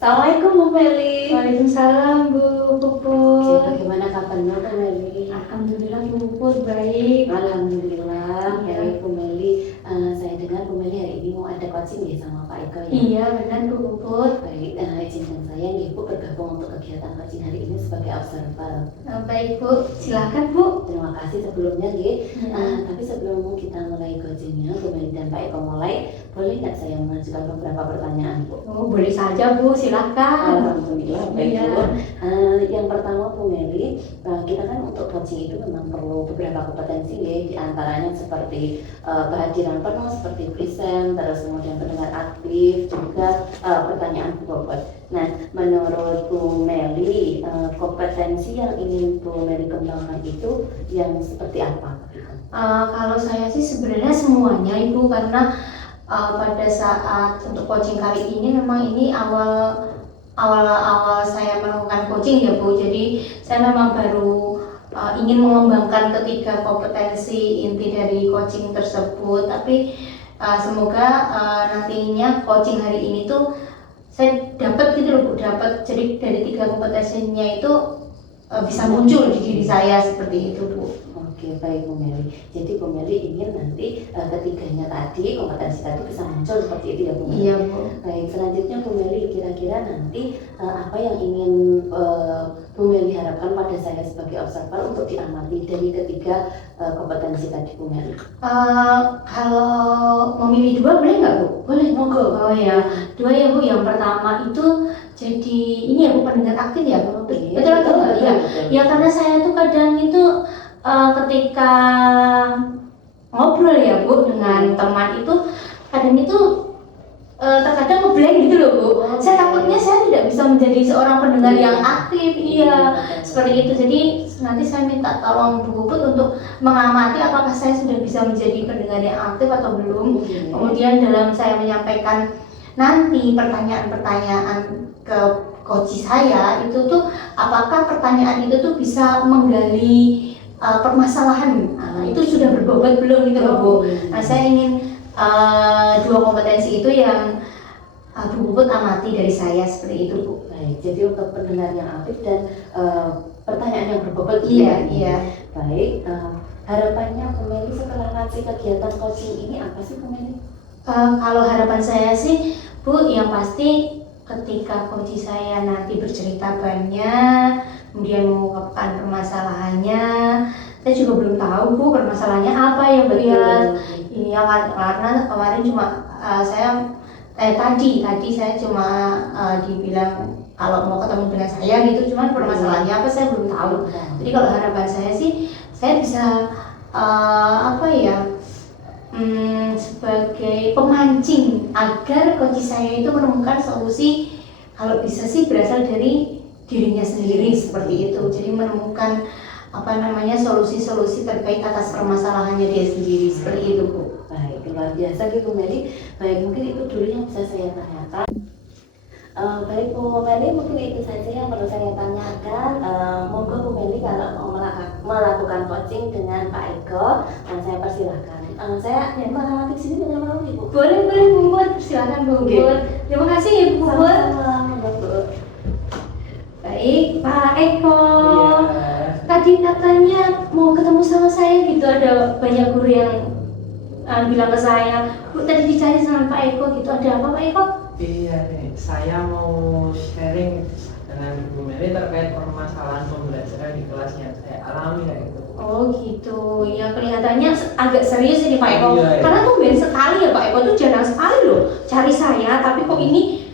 Assalamualaikum Bu Meli. Waalaikumsalam Bu Puput. Bagaimana kabarnya Bu Meli? Alhamdulillah Bu Puput baik. Alhamdulillah Iya. baik Bu Meli. Saya dengar Bu Meli hari ini mau ada coaching ya sama Pak Eko ya? Iya benar Bu Puput. Baik, izinkan saya nih Bu bergabung untuk kegiatan coaching hari ini sebagai observer. Baik Bu, silakan Bu. Terima kasih sebelumnya nggih. Ya. Tapi sebelum kita mulai coachingnya Bu Meli dan Pak Eko mulai, boleh nggak saya mengajukan beberapa pertanyaan Bu? Oh boleh saja Bu, silakan. Alhamdulillah baik Iya. Bu. Yang pertama Bu Meli, kita kan untuk coaching itu memang perlu beberapa kompetensi ya, di antaranya seperti kehadiran penuh, seperti present, terus kemudian pendengar aktif, juga pertanyaan bobot. Nah, menurut Bu Meli, kompetensi yang ingin Bu Meli kembangkan itu yang seperti apa? Kalau saya sih sebenarnya semuanya Ibu, karena pada saat untuk coaching kali ini memang ini awal saya melakukan coaching ya Bu. Jadi saya memang baru ingin mengembangkan ketiga kompetensi inti dari coaching tersebut. Tapi semoga nantinya coaching hari ini tuh saya dapat gitu loh Bu, dapat. Jadi dari tiga kompetensinya itu bisa muncul di diri saya seperti itu Bu. Oke, baik Bu Meli. Jadi Bu Meli ingin nanti ketiganya tadi, kompetensi tadi bisa muncul seperti itu ya Bu Meli? Iya Bu. Baik, selanjutnya Bu Meli, kira-kira nanti apa yang ingin Bu Meli harapkan pada saya sebagai observer untuk diamati dari ketiga kompetensi tadi Bu Meli? Kalau memilih dua boleh nggak Bu? Boleh, monggo. Oh ya, dua ya Bu. Yang pertama itu jadi ini ya Bu, pendengar aktif ya Bu. Oke, Betul atau enggak? Iya. betul. Ya karena saya tuh kadang itu ketika ngobrol ya Bu dengan teman itu kadang itu terkadang ngeblank gitu loh Bu. Saya takutnya saya tidak bisa menjadi seorang pendengar yang aktif. Iya, seperti itu. Jadi nanti saya minta tolong Bu Puput untuk mengamati apakah saya sudah bisa menjadi pendengar yang aktif atau belum. Kemudian dalam saya menyampaikan nanti pertanyaan-pertanyaan ke coach saya itu tuh apakah pertanyaan itu tuh bisa menggali permasalahan. Itu sudah berbobot belum gitu loh Bu. Nah, saya ingin dua kompetensi itu yang Bu Puput amati dari saya seperti itu Bu. Baik, jadi untuk pendengar yang aktif dan pertanyaan yang berbobot. Iya, iya. Baik, harapannya Bu Meli setelah nanti kegiatan coaching ini apa sih Bu Meli? Kalau harapan saya sih Bu, yang pasti ketika coach saya nanti bercerita banyak, kemudian mengungkapkan permasalahannya, saya juga belum tahu Bu permasalahannya apa ya Bu ya. Iya, karena kemarin cuma tadi saya cuma dibilang kalau mau ketemu dengan saya gitu, cuman permasalahannya apa saya belum tahu. Jadi kalau harapan saya sih saya bisa sebagai pemancing agar coach saya itu menemukan solusi, kalau bisa sih berasal dari dirinya sendiri seperti itu. Jadi menemukan solusi-solusi terkait atas permasalahannya dia sendiri seperti itu Bu. Baik, luar biasa gitu Bu Meli. Baik, mungkin itu dulu yang bisa saya tanyakan. Baik Bu Meli, mungkin itu saja yang perlu saya tanyakan. Monggo Bu Meli kalau mau melakukan coaching dengan Pak Eko, saya persilahkan. Saya mengamati di sini dengan mau Bu. Boleh Bu Puput, silakan Bu Puput. Terima kasih ya Bu Puput. Sama-sama, Bu. Baik Pak Eko. Iya. Tadi katanya mau ketemu sama saya gitu, ada banyak guru yang bilang ke saya, Bu tadi dicari sama Pak Eko gitu, ada apa Pak Eko? Iya nih, saya mau sharing dengan Bu Meli terkait permasalahan pembelajaran di kelas yang saya alami kayak gitu. Oh gitu, ya kelihatannya agak serius ini Pak Eko. Iya, iya. Karena tuh ben sekali ya Pak Eko tuh jarang sekali loh cari saya, tapi kok ini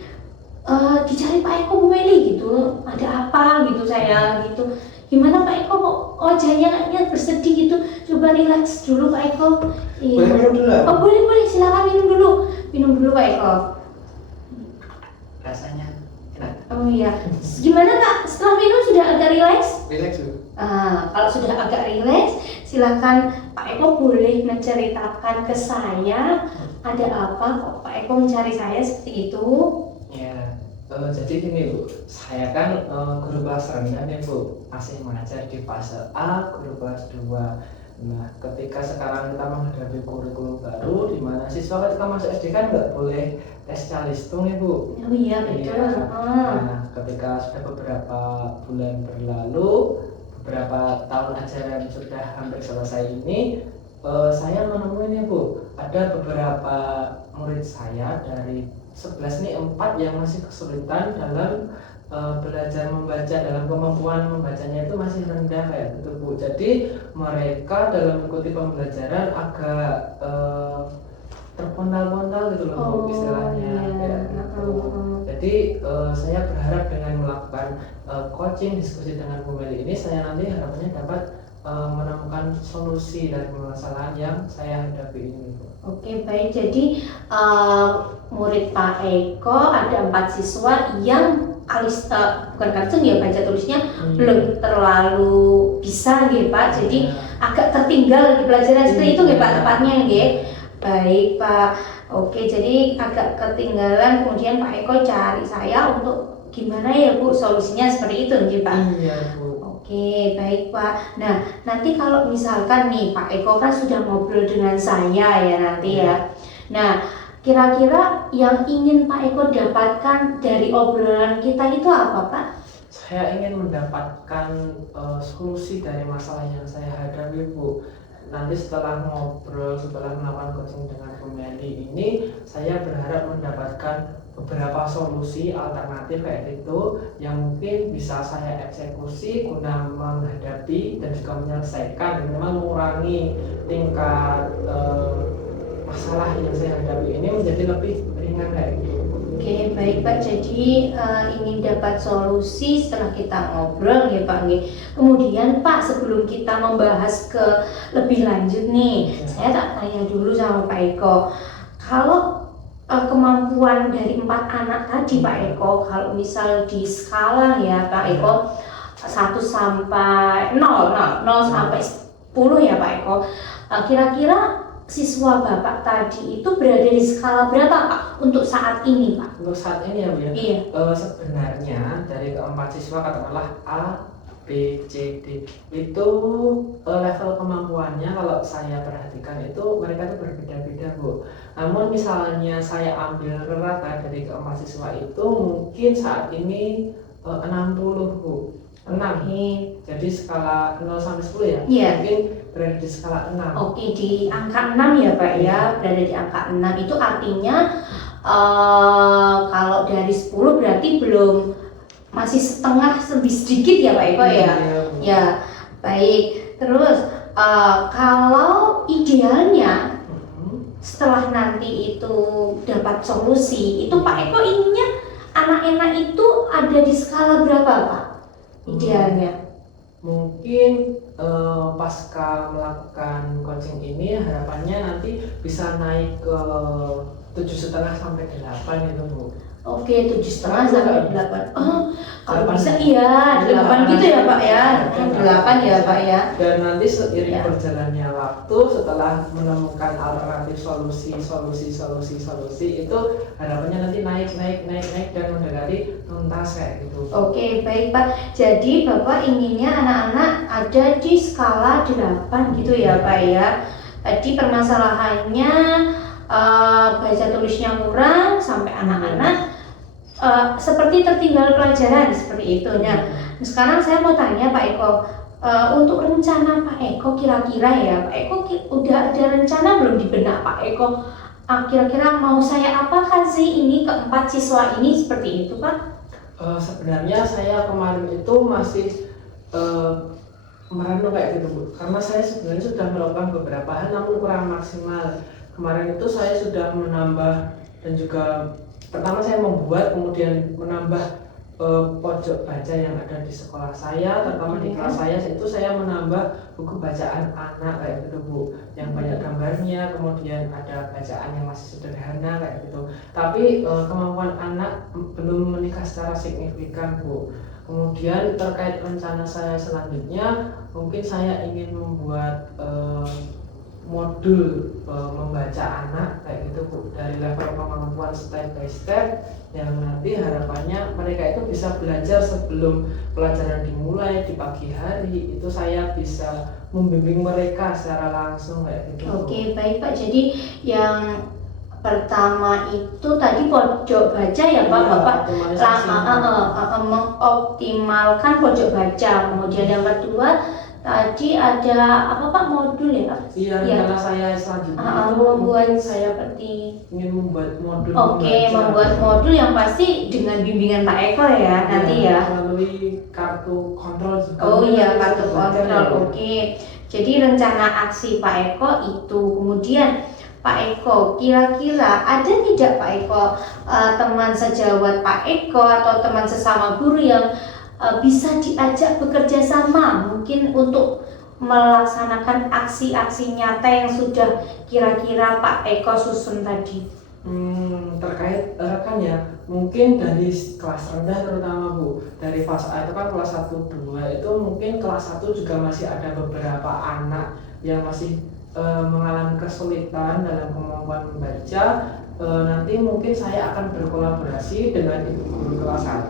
dicari Pak Eko Bu Meli gitu, ada apa gitu saya gitu. Gimana Pak Eko kok wajahnya bersedih gitu, coba relax dulu Pak Eko. Iya. Boleh minum dulu? Oh boleh, silakan minum dulu Pak Eko. Rasanya enak. Oh iya, gimana Kak? Setelah minum sudah agak relax? Relax Bu. Kalau sudah agak relax, silakan Pak Eko boleh menceritakan ke saya ada apa kok Pak Eko mencari saya seperti itu. Ya, jadi gini Bu, saya kan guru kelas rendah nih Bu, masih mengajar di fase A, guru kelas 2 Nah, ketika sekarang kita menghadapi kurikulum baru, di mana siswa ketika masuk SD kan nggak boleh tes calistung ya Bu. Oh iya betul. Iya. Nah, ketika sudah beberapa bulan berlalu, beberapa tahun ajaran sudah hampir selesai ini, saya menemukan ya Bu, ada beberapa murid saya dari 11 nih 4 yang masih kesulitan dalam belajar membaca, dalam kemampuan membacanya itu masih rendah kayak gitu Bu. Jadi mereka dalam mengikuti pembelajaran agak terpontal-pontal gitu loh Bu, istilahnya kayak gitu. Jadi saya berharap dengan melakukan coaching diskusi dengan Bu Meli ini, saya nanti harapannya dapat menemukan solusi dari permasalahan yang saya hadapi ini Bu. Oke baik, jadi murid Pak Eko ada 4 siswa yang bukan kalistung ya, baca tulisnya belum terlalu bisa nggih Pak, jadi agak tertinggal di pelajaran seperti itu nggih Pak tepatnya nggih. Baik Pak, oke jadi agak ketinggalan, kemudian Pak Eko cari saya untuk gimana ya Bu solusinya seperti itu nggih Pak. Iya Bu. Oke, baik Pak. Nah, nanti kalau misalkan nih Pak Eko kan sudah ngobrol dengan saya ya nanti ya. Nah, kira-kira yang ingin Pak Eko dapatkan dari obrolan kita itu apa Pak? Saya ingin mendapatkan solusi dari masalah yang saya hadapi Bu. Nanti setelah ngobrol, setelah melakukan coaching dengan Bu Meli ini, saya berharap mendapatkan beberapa solusi alternatif kayak gitu yang mungkin bisa saya eksekusi guna menghadapi dan juga menyelesaikan dan memang mengurangi tingkat masalah yang saya hadapi ini menjadi lebih ringan kayak gitu. Oke, baik Pak. Jadi ingin dapat solusi setelah kita ngobrol ya Pak. Kemudian Pak, sebelum kita membahas ke lebih lanjut nih, saya tak tanya dulu sama Pak Eko. Kalau kemampuan dari 4 anak tadi Pak Eko, kalau misal di skala ya Pak Eko 1 sampai 0 sampai 10 ya Pak Eko, kira-kira siswa Bapak tadi itu berada di skala berapa Pak untuk saat ini Pak? Untuk saat ini ya Bu ya? Iya. Sebenarnya dari keempat siswa katakanlah A, B, C, D itu level kemampuannya kalau saya perhatikan itu mereka itu berbeda-beda Bu. Namun misalnya saya ambil rata dari keempat siswa itu mungkin saat ini 60 Bu. 6. Jadi skala 0 sampai 10 ya? Iya. Mungkin berada di skala 6. Oke, di angka 6 ya Pak ya, berada di angka 6 itu artinya kalau dari 10 berarti belum, masih setengah, lebih sedikit ya Pak Eko ya? Ya, baik. Terus kalau idealnya setelah nanti itu dapat solusi, itu Pak Eko inginnya anak-anak itu ada di skala berapa Pak? Idealnya? Mungkin pasca melakukan coaching ini harapannya nanti bisa naik ke 7,5 sampai 8 gitu Bu. Oke, 7,5 sampai 8. Oh, kalau bisa iya 8 gitu ya Pak ya. 8 ya Pak ya. Dan nanti seiring Ya. berjalannya waktu setelah menemukan alternatif solusi itu harapannya nanti naik dan mendekati tuntas kayak gitu. Oke, baik Pak. Jadi Bapak inginnya anak-anak ada di skala 8 gitu ya Pak ya. Tadi permasalahannya baca tulisnya kurang sampai anak-anak seperti tertinggal pelajaran seperti itu. Nah, sekarang saya mau tanya Pak Eko, untuk rencana Pak Eko kira-kira ya Pak Eko udah ada rencana belum di benak Pak Eko? Kira-kira mau saya apakan sih ini keempat siswa ini seperti itu Pak? Sebenarnya saya kemarin itu masih merenung kayak gitu Bu, karena saya sebenarnya sudah melakukan beberapa hal namun kurang maksimal. Kemarin itu saya sudah menambah dan juga pertama saya membuat kemudian menambah pojok baca yang ada di sekolah saya, terutama di kelas saya itu saya menambah buku bacaan anak kayak gitu Bu, yang banyak gambarnya, kemudian ada bacaan yang masih sederhana kayak gitu. Tapi kemampuan anak belum meningkat secara signifikan Bu. Kemudian terkait rencana saya selanjutnya, mungkin saya ingin membuat modul membaca anak kayak gitu Bu, dari level kemampuan step by step yang nanti harapannya mereka itu bisa belajar sebelum pelajaran dimulai di pagi hari, itu saya bisa membimbing mereka secara langsung kayak gitu Bu. Oke, baik Pak. Jadi yang pertama itu tadi pojok baca ya Pak, Iya, Bapak optimalisasi. mengoptimalkan pojok baca. Kemudian yang kedua tadi ada apa Pak, modul ya Pak? Iya, rencana saya selanjutnya itu Membuat mungkin saya seperti ingin membuat modul Oke, membaca. membuat modul yang pasti dengan bimbingan Pak Eko ya nanti ya. Melalui kartu kontrol juga. Oh iya, Mungkin kartu bisa belajar kontrol. ya, Bu. Oke. Jadi rencana aksi Pak Eko itu. Kemudian Pak Eko, kira-kira ada tidak Pak Eko teman sejawat Pak Eko atau teman sesama guru yang bisa diajak bekerja sama mungkin untuk melaksanakan aksi-aksi nyata yang sudah kira-kira Pak Eko susun tadi? Terkait rekan ya, mungkin dari kelas rendah terutama Bu, dari fase A itu kan kelas 1, 2 itu mungkin kelas 1 juga masih ada beberapa anak yang masih mengalami kesulitan dalam kemampuan membaca. Nanti mungkin saya akan berkolaborasi dengan ibu guru kelas 1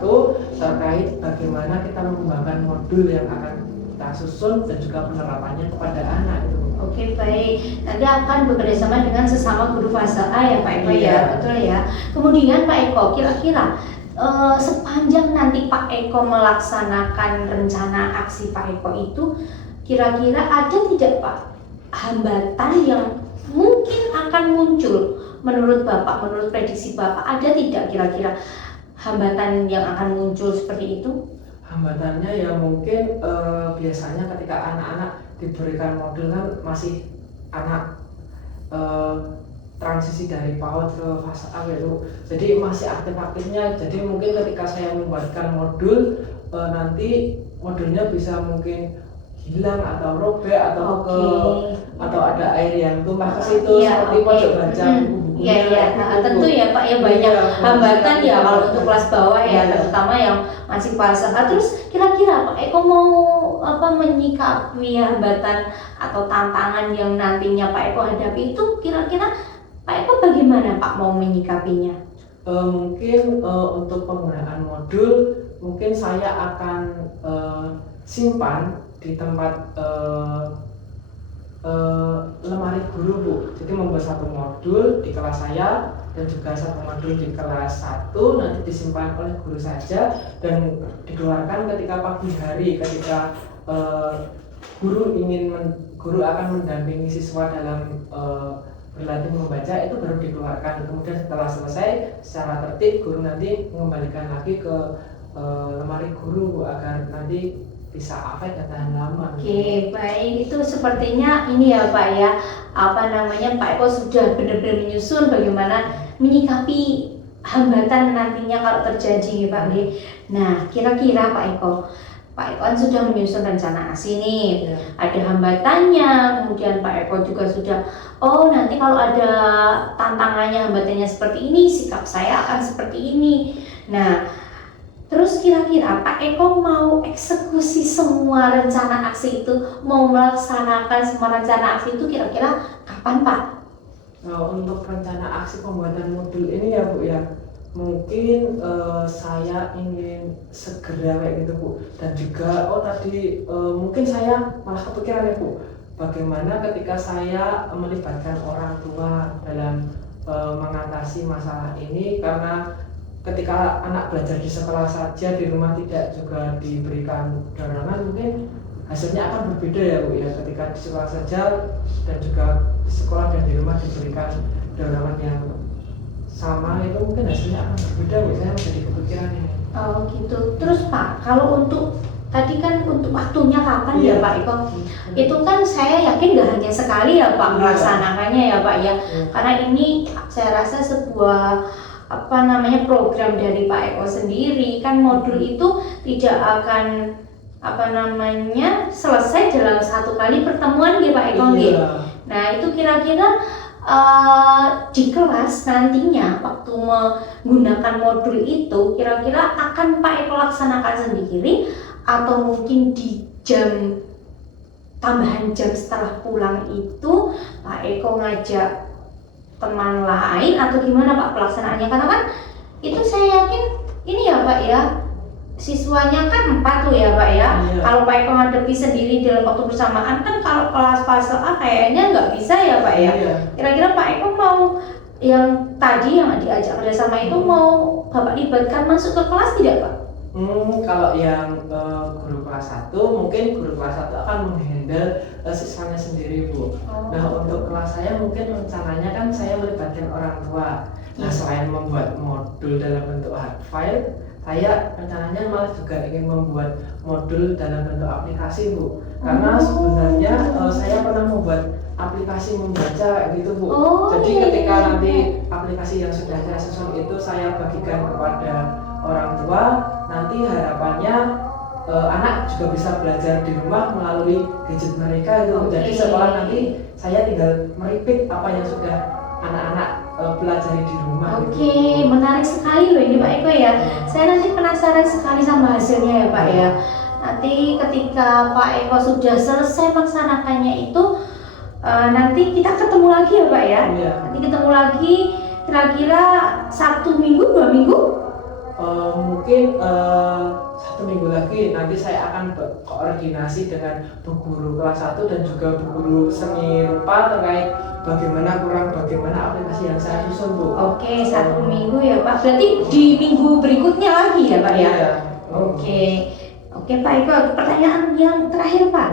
terkait bagaimana kita mengembangkan modul yang akan kita susun dan juga penerapannya kepada anak itu. Oke, baik. Nanti akan bekerjasama dengan sesama guru fase A ya Pak Eko Iya. ya, betul ya. Kemudian Pak Eko, kira-kira sepanjang nanti Pak Eko melaksanakan rencana aksi Pak Eko itu, kira-kira ada tidak Pak hambatan yang mungkin akan muncul menurut Bapak, menurut prediksi Bapak, ada tidak kira-kira hambatan yang akan muncul seperti itu? Hambatannya ya mungkin biasanya ketika anak-anak diberikan modul kan masih anak transisi dari PAUD ke fase A gitu, jadi masih aktif-aktifnya. Jadi mungkin ketika saya membuatkan modul nanti modulnya bisa mungkin hilang atau robek atau atau ada air yang tumpah ke situ seperti pojok baca buku-bukunya. Iya, nah, tentu ya Pak ya, banyak hambatan ya kalau untuk kelas bawah ya, terutama yang masih fase A. Terus kira-kira Pak Eko mau menyikapi hambatan atau tantangan yang nantinya Pak Eko hadapi itu, kira-kira Pak Eko bagaimana Pak mau menyikapinya? Mungkin untuk penggunaan modul mungkin saya akan simpan di tempat lemari guru Bu. Jadi membuat satu modul di kelas saya dan juga satu modul di kelas 1 nanti disimpan oleh guru saja dan dikeluarkan ketika pagi hari, ketika guru akan mendampingi siswa dalam berlatih membaca, itu baru dikeluarkan. Kemudian setelah selesai secara tertib guru nanti mengembalikan lagi ke lemari guru agar nanti bisa awet dan tahan lama. Oke, baik. Itu sepertinya ini ya Pak ya, Pak Eko sudah benar-benar menyusun bagaimana menyikapi hambatan nantinya kalau terjadi ya Pak. Nah, kira-kira Pak Eko kan sudah menyusun rencana aksi nih, ada hambatannya, kemudian Pak Eko juga sudah, nanti kalau ada tantangannya, hambatannya seperti ini, sikap saya akan seperti ini. Nah, terus kira-kira Pak Eko mau eksekusi semua rencana aksi itu, mau melaksanakan semua rencana aksi itu kira-kira kapan Pak? Untuk rencana aksi pembuatan modul ini ya Bu ya, mungkin saya ingin segera kayak gitu Bu. Dan juga tadi mungkin saya malah kepikiran ya Bu, bagaimana ketika saya melibatkan orang tua dalam mengatasi masalah ini, karena ketika anak belajar di sekolah saja, di rumah tidak juga diberikan dorongan, mungkin hasilnya akan berbeda ya Bu ya. Ketika di sekolah saja dan juga di sekolah dan di rumah diberikan dorongan yang sama, itu mungkin hasilnya akan berbeda Bu. Saya menjadi kepikiran ini. Oh gitu. Terus Pak, kalau untuk tadi kan untuk waktunya kapan ya Pak Eko? Itu kan saya yakin gak hanya sekali ya Pak melaksanakannya ya Pak ya. Karena ini saya rasa sebuah program dari Pak Eko sendiri, kan modul itu tidak akan selesai dalam satu kali pertemuan ya Pak Eko. Nah itu kira-kira di kelas nantinya waktu menggunakan modul itu kira-kira akan Pak Eko laksanakan sendiri atau mungkin di jam tambahan jam setelah pulang itu Pak Eko ngajak teman lain atau gimana Pak pelaksanaannya? Karena kan itu saya yakin ini ya Pak ya, siswanya kan 4 tuh ya Pak ya. Iya. Kalau Pak Eko ngadepi sendiri dalam waktu bersamaan kan kalau kelas fase A kayaknya nggak bisa ya Pak ya. Iya. Kira-kira Pak Eko mau yang tadi yang diajak kerjasama itu mau Bapak libatkan masuk ke kelas tidak Pak? Kalau yang guru kelas 1, mungkin guru kelas 1 akan menghandle siswanya sendiri Bu. Nah untuk kelas saya mungkin rencananya kan saya melibatkan orang tua. Nah selain membuat modul dalam bentuk hard file, saya rencananya malah juga ingin membuat modul dalam bentuk aplikasi Bu. Karena sebenarnya saya pernah membuat aplikasi membaca gitu Bu. Jadi ketika nanti aplikasi yang sudah saya susun itu saya bagikan kepada orang tua, nanti harapannya anak juga bisa belajar di rumah melalui gadget mereka gitu. Jadi sekolah nanti saya tinggal meripit apa yang sudah anak-anak pelajari di rumah. Oke, menarik sekali loh ini Pak Eko ya. Saya nanti penasaran sekali sama hasilnya ya Pak ya. Nanti ketika Pak Eko sudah selesai melaksanakannya itu nanti kita ketemu lagi ya Pak ya. Iya. Nanti ketemu lagi kira-kira 1 minggu, 2 minggu? Mungkin 1 minggu lagi nanti saya akan berkoordinasi dengan bu guru kelas 1 dan juga bu guru seni rupa terkait bagaimana aplikasi yang saya susun Bu. Oke, 1 minggu ya Pak. Berarti di minggu berikutnya lagi ya Pak ya? Iya. Oke Pak Eko, pertanyaan yang terakhir Pak.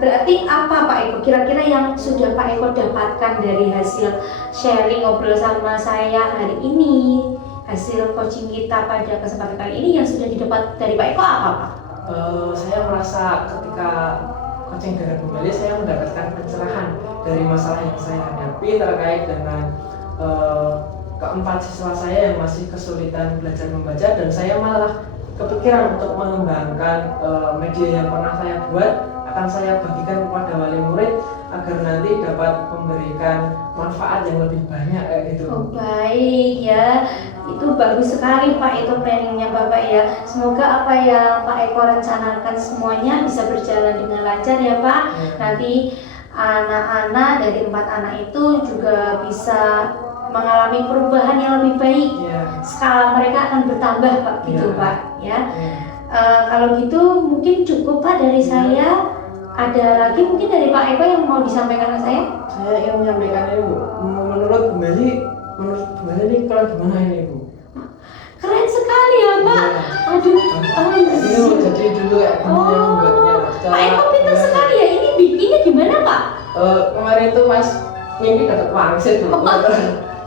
Berarti apa Pak Eko kira-kira yang sudah Pak Eko dapatkan dari hasil sharing ngobrol sama saya hari ini, hasil coaching kita pada kesempatan kali ini yang sudah didapat dari Pak Eko apa Pak? Saya merasa ketika coaching dengan Bu Meli saya mendapatkan pencerahan dari masalah yang saya hadapi terkait dengan keempat siswa saya yang masih kesulitan belajar membaca, dan saya malah kepikiran untuk mengembangkan media yang pernah saya buat akan saya bagikan kepada wali murid agar nanti dapat memberikan manfaat yang lebih banyak kayak gitu. Oh baik ya, itu bagus sekali Pak itu planningnya Bapak ya. Semoga apa yang Pak Eko rencanakan semuanya bisa berjalan dengan lancar ya Pak. Nanti anak-anak dari 4 anak itu juga bisa mengalami perubahan yang lebih baik. Skala mereka akan bertambah Pak gitu Pak ya. Kalau gitu mungkin cukup Pak dari saya. Ada lagi mungkin dari Pak Eko yang mau disampaikan ke saya? Saya ingin menyampaikan ini Bu. Menurut Bu Meli ini keren gimana ini Bu? Keren sekali ya Pak. Ini Bu, jadi dulu kayak gini yang membuatnya. Pak Eko pintar sekali ya. Ini bikinnya gimana Pak? Kemarin itu Mas mimpi dapat wangsit Bu.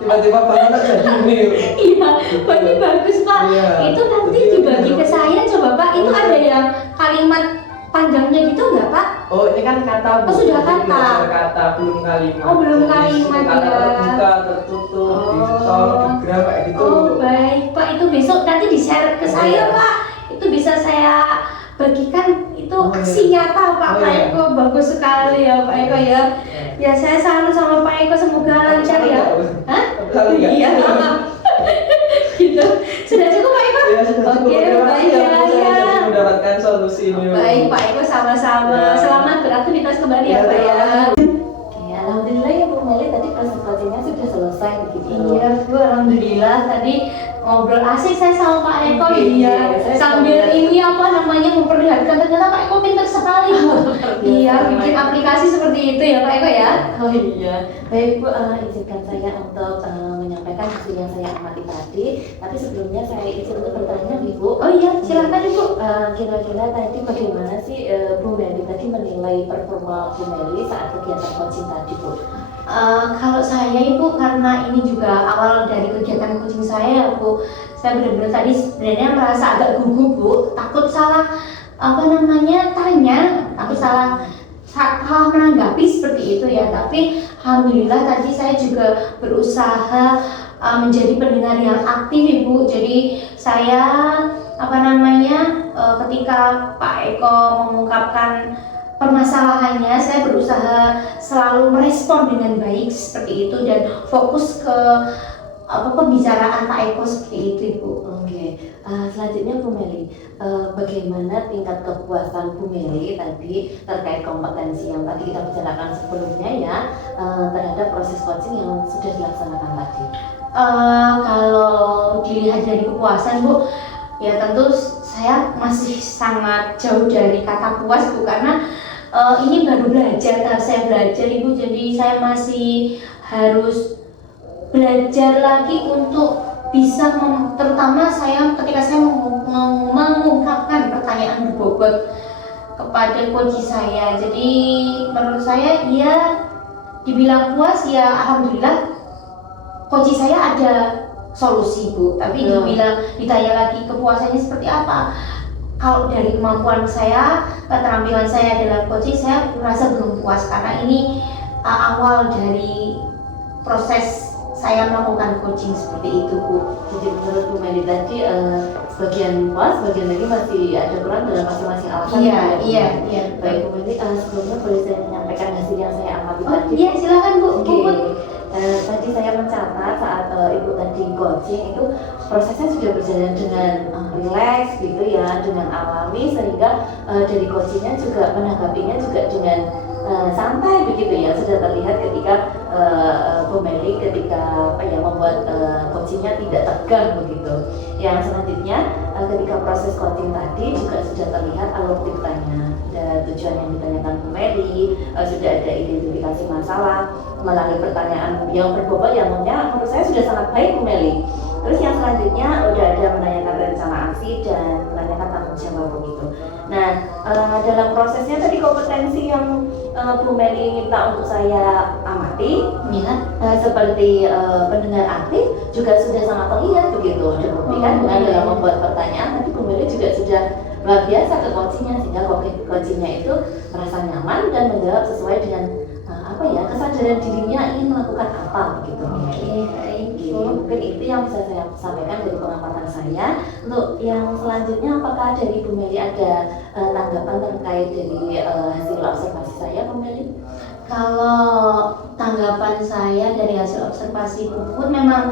Tiba-tiba banget jadi ini. Iya, berarti bagus Pak. Itu nanti dibagi ke saya coba Pak. Itu ada yang kalimat panjangnya gitu nggak Pak? Oh ini kan kata Bu. Oh sudah kata. Belajar kata belum kalimat. Oh belum Jadi, kalimat kata ya. terbuka, tertutup, ditol, digerak kayak gitu. Oh baik Pak, itu besok nanti di share ke saya Pak. Itu bisa saya bagikan itu aksi nyata Pak. Pak Eko bagus sekali ya Pak Eko ya. Ya saya salut sama Pak Eko, semoga lancar ya. Hah? Iya. Gitu. Sudah cukup Pak Eko? Ya, sudah cukup. Oke, baik ya. Mendapatkan solusi ini. Baik Pak Eko, sama-sama. Selamat beraktivitas kembali ya Pak ya. Ya, alhamdulillah ya Bu Meli tadi presentasinya sudah selesai begitu. Iya Bu, alhamdulillah tadi ngobrol asik saya sama Pak Eko. Iya. Sambil ini apa namanya memperlihatkan ternyata Pak Eko pintar sekali Bu. Iya, bikin aplikasi seperti itu ya Pak Eko ya. Oh iya, baik Bu, izinkan saya untuk menyampaikan hasil yang saya amati tadi. Tapi sebelumnya saya izin untuk bertanya nih Bu. Oh iya, silakan Ibu. Kira-kira tadi bagaimana sih Bu Meli tadi menilai performa Bu Meli saat kegiatan coaching tadi Bu? Kalau saya Ibu, karena ini juga awal dari kegiatan coaching saya ya Bu, saya benar-benar tadi sebenarnya merasa agak gugup Bu, takut salah takut salah menanggapi seperti itu ya. Tapi alhamdulillah tadi saya juga berusaha menjadi pendengar yang aktif Ibu. Jadi saya ketika Pak Eko mengungkapkan permasalahannya, saya berusaha selalu merespon dengan baik seperti itu dan fokus ke pembicaraan Pak Eko seperti itu Ibu. Oke, selanjutnya Bu Meli, bagaimana tingkat kepuasan Bu Meli tadi terkait kompetensi yang tadi kita bicarakan sebelumnya ya, terhadap proses coaching yang sudah dilaksanakan tadi. Kalau dilihat dari kepuasan Bu, ya tentu saya masih sangat jauh dari kata puas Bu, karena ini baru belajar, tahap saya belajar Ibu, jadi saya masih harus belajar lagi untuk bisa terutama ketika saya mengungkapkan pertanyaan berbobot kepada coach saya. Jadi menurut saya ya dibilang puas ya alhamdulillah, coach saya ada solusi Bu, tapi ditanya lagi kepuasannya seperti apa, kalau dari kemampuan saya, keterampilan saya dalam coaching, saya merasa belum puas karena ini awal dari proses saya melakukan coaching seperti itu Bu. Jadi menurut Bu Meli tadi sebagian puas, sebagian lagi masih ada kurang dalam masing-masing alasan. Iya. Baik Bu Meli, sebelumnya boleh saya menyampaikan hasil yang saya amati Oh tadi? iya, silakan Bu. Tadi saya mencatat saat Ibu tadi coaching itu prosesnya sudah berjalan dengan rileks gitu ya, dengan alami, sehingga dari coachingnya juga menanggapinya juga dengan santai begitu ya, sudah terlihat ketika Bu Meli ketika membuat coachingnya tidak tegang begitu. Yang selanjutnya ketika proses coaching tadi juga sudah terlihat alur ceritanya, ada tujuan yang ditanyakan Bu Meli, sudah ada identifikasi masalah melalui pertanyaan yang berbobot yang menurut saya sudah sangat baik Bu Meli. Terus yang selanjutnya udah ada menanyakan rencana aksi dan menanyakan tanggung jawab begitu. Nah, dalam prosesnya tadi kompetensi yang Bu Meli minta untuk saya amati, seperti pendengar aktif juga sudah sangat terlihat begitu. Dibuktikan dengan dalam membuat pertanyaan, tapi Bu Meli juga sudah luar biasa ke coachingnya, sehingga coachingnya itu merasa nyaman dan menjawab sesuai dengan kesadaran dirinya ingin melakukan apa begitu. Mungkin itu yang bisa saya sampaikan dari pengamatan saya. Untuk yang selanjutnya, apakah dari Bu Meli ada tanggapan terkait dari hasil observasi saya, Bu Meli? Kalau tanggapan saya dari hasil observasi Bu Put memang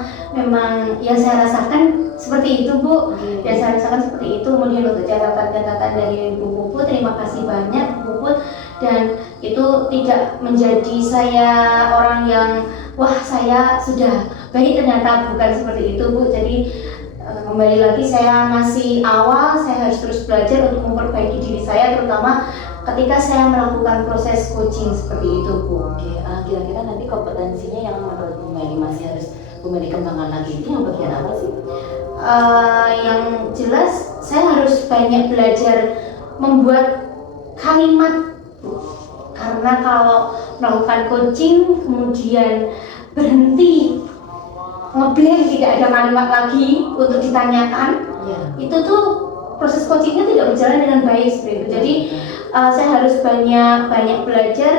yang saya rasakan seperti itu Bu. Yang saya rasakan seperti itu. Kemudian untuk catatan-catatan dari Bu Puput, terima kasih banyak Bu Puput. Dan itu tidak menjadi saya orang yang wah saya sudah baik, ternyata bukan seperti itu Bu. Jadi kembali lagi saya masih awal, saya harus terus belajar untuk memperbaiki diri saya, terutama ketika saya melakukan proses coaching seperti itu Bu. Oke, kira-kira nanti kompetensinya yang menurut Bu Meli masih harus Bu Meli kembangkan lagi itu yang bagian apa sih? Yang jelas saya harus banyak belajar membuat kalimat, karena kalau melakukan coaching kemudian berhenti ngeblank, tidak ada kalimat lagi untuk ditanyakan, itu tuh proses coachingnya tidak berjalan dengan baik seperti itu. Jadi saya harus banyak belajar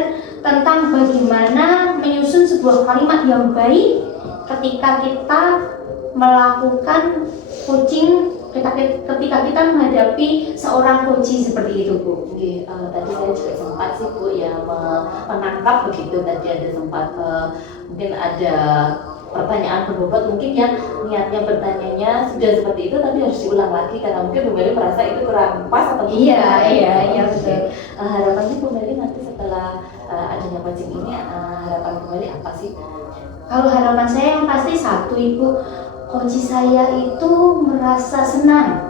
tentang bagaimana menyusun sebuah kalimat yang baik ketika kita melakukan coaching, ketika kita menghadapi seorang coaching seperti itu Bu. Oke, tadi saya juga sempat sih Bu ya menangkap begitu, tadi ada sempat mungkin ada pertanyaan berbobot mungkin yang niatnya bertanyanya sudah seperti itu tapi harus diulang lagi karena mungkin Bu Meli merasa itu kurang pas atau Iya betul. Harapannya Bu Meli nanti setelah adanya coaching ini, harapan Bu Meli apa sih? Kalau harapan saya yang pasti satu Ibu, coach saya itu merasa senang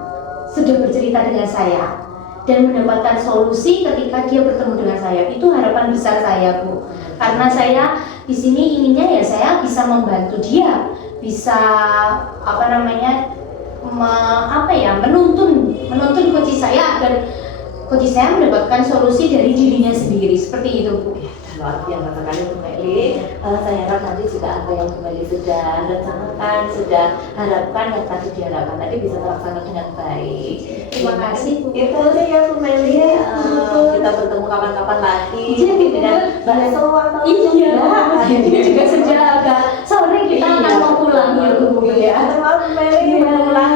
sudah bercerita dengan saya dan mendapatkan solusi ketika dia bertemu dengan saya. Itu harapan besar saya Bu, karena saya di sini inginnya ya saya bisa membantu dia, bisa menuntun coach saya agar coach saya mendapatkan solusi dari dirinya sendiri seperti itu Bu. Luar biasa sekali Bu Meli. Saya harap nanti juga apa yang Bu Meli sudah rencanakan, sudah harapkan yang tadi diharapkan tadi bisa terlaksana dengan baik. Terima kasih Bu. Itu aja ya Bu Meli. Kita bertemu kapan-kapan lagi dengan bakso atau Ini juga sudah agak sore, kita akan mau pulang ya Bu ya. Maaf Bu Meli, pulang